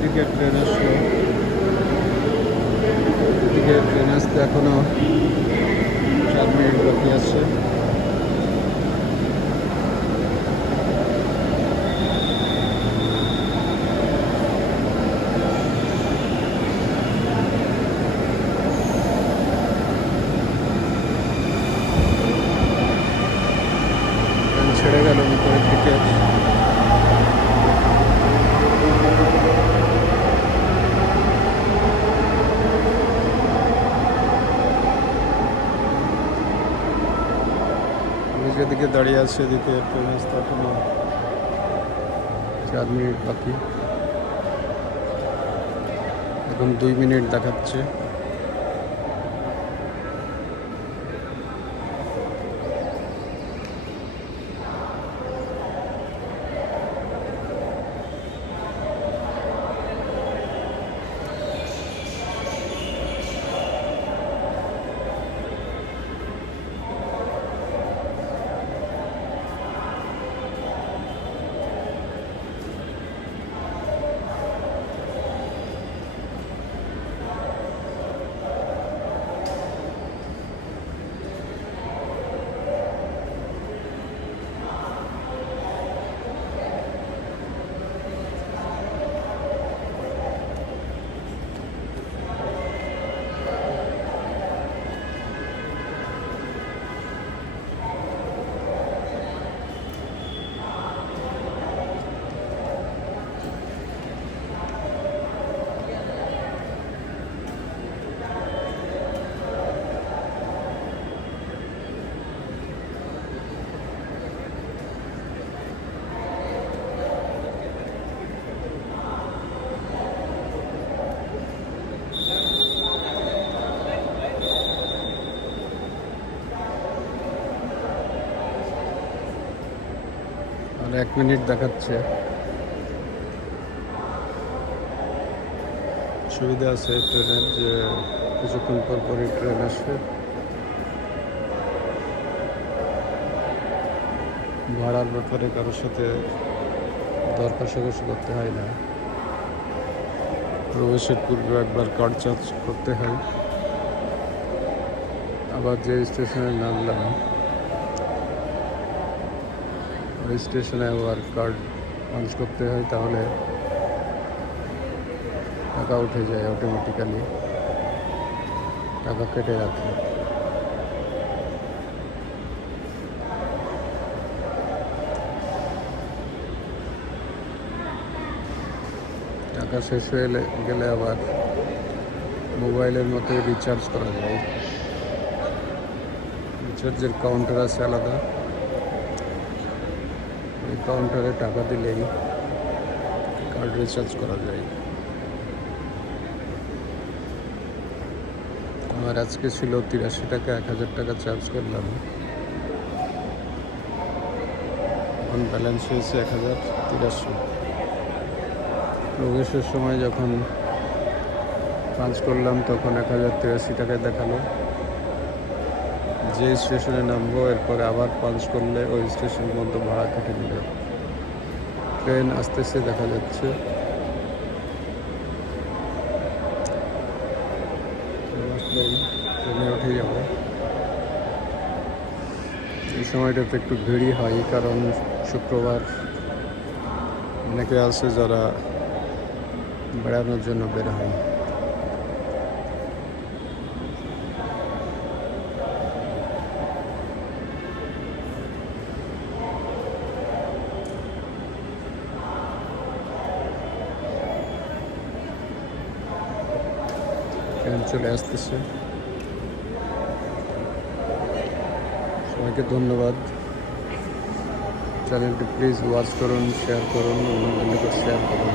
দিকে ট্রেন আসলো, এদিকে ট্রেন আসতে এখনো 4 মিনিট বাকি আছে। ট্রেন ছেড়ে গেল ভিতরের দিকে। যেদিকে দাঁড়িয়ে আছে এদিকে ট্রেন আসতে এখনো 4 মিনিট বাকি। এখন 2 মিনিট দেখাচ্ছে। আর 1 মিনিট দেখাচ্ছে। সুবিধা আছে ট্রেনের যে কিছুক্ষণ পর পরই ট্রেন আসে। ভাড়ার ব্যাপারে কারোর সাথে দর কষাকষি করতে হয় না। প্রবেশের পূর্বে একবার কার্ড চার্জ করতে হয়, আবার যে স্টেশনে নামলাম ওই স্টেশনে আবার কার্ড পাঞ্চ করতে হয়, তাহলে টাকা উঠে যায় অটোমেটিক্যালি, টাকা কেটে রাখে। টাকা শেষ হয়ে গেলে আবার মোবাইলের মতো রিচার্জ করা যায়। রিচার্জের কাউন্টার আছে আলাদা, ওই কাউন্টারে টাকা দিলেই কার্ড রিচার্জ করা যায়। আমার আজকে ছিল 83 টাকা, 1000 টাকা চার্জ করলাম, এখন ব্যালেন্স হয়েছে 1083। প্রবেশের সময় যখন পাঞ্চ করলাম তখন 1083 টাকায় দেখালো। যে স্টেশনে নামবো এরপরে আবার পাঞ্চ করলে ওই স্টেশন পর্যন্ত ভাড়া কেটে নেবে। ট্রেন আসতেছে দেখা যাচ্ছে। ট্রেনে উঠে যাবো। এই সময়টাতে একটু ভিড়ই হয়, কারণ শুক্রবার অনেকে আছে যারা বেড়ানোর জন্য বের হয়। ট্রেন চলে আসতেছে। সবাইকে ধন্যবাদ। চ্যানেলটি প্লিজ ওয়াচ করুন, শেয়ার করুন, অন্যদের নিকট শেয়ার করুন।